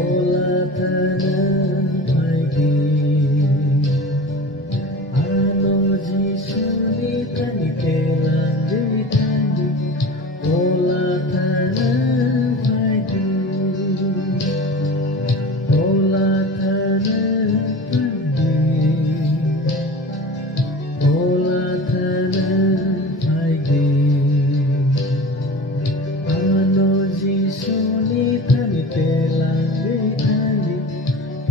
올라타는 발길 지순이 타니게 랑을 타니 올라타는 발길 올라타는 발길 올라타는 발길 지순이 타니게 랑을 타니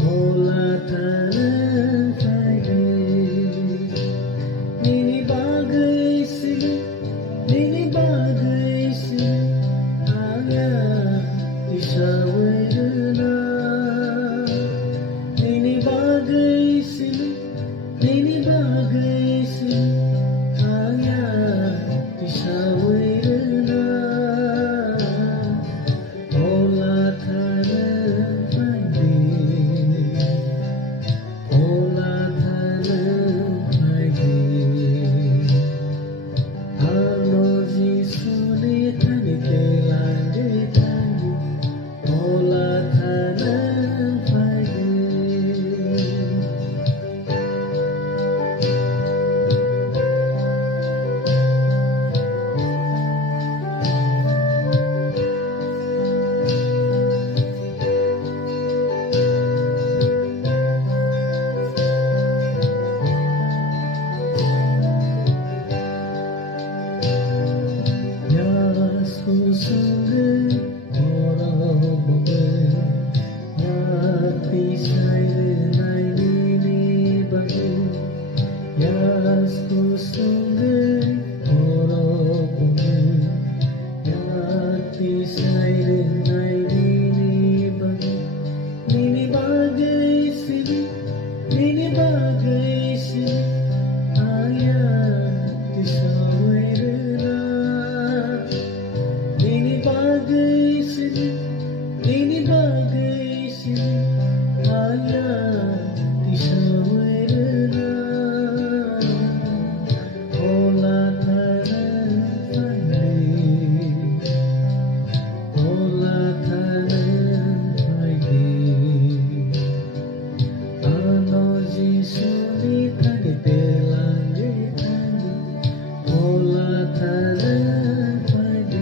올라타는 발길 Nini bagay sila aya isawirna Nini bagay sila aya isawirna Olatanan pagdi Olatanan pagdi 지순이 타니게 랑을 타니 올라타는 발길 야수성을 걸어보게 야피사이를 날리니 방금 야수성을 걸어보게 야피사이를 날리니 방금 니니 bagay sila 아야 tisawirna Nini bagay sila aya isawirna Olatanan pagdi Olatanan pagdi 지순이 타니게 랑을 타니 올라타는 발길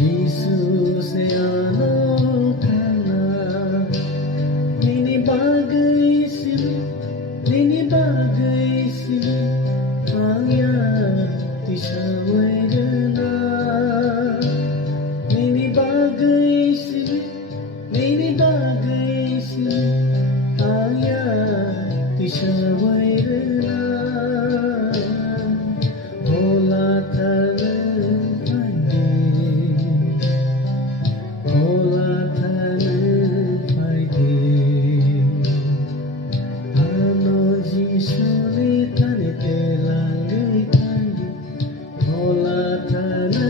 Jesus ano ka na Nini bagay sila aya tisawirna Nini bagay sila aya tisawirna Olatanan pagdi 올라타는 발길 지순이 타니게 랑을 타니 올라타는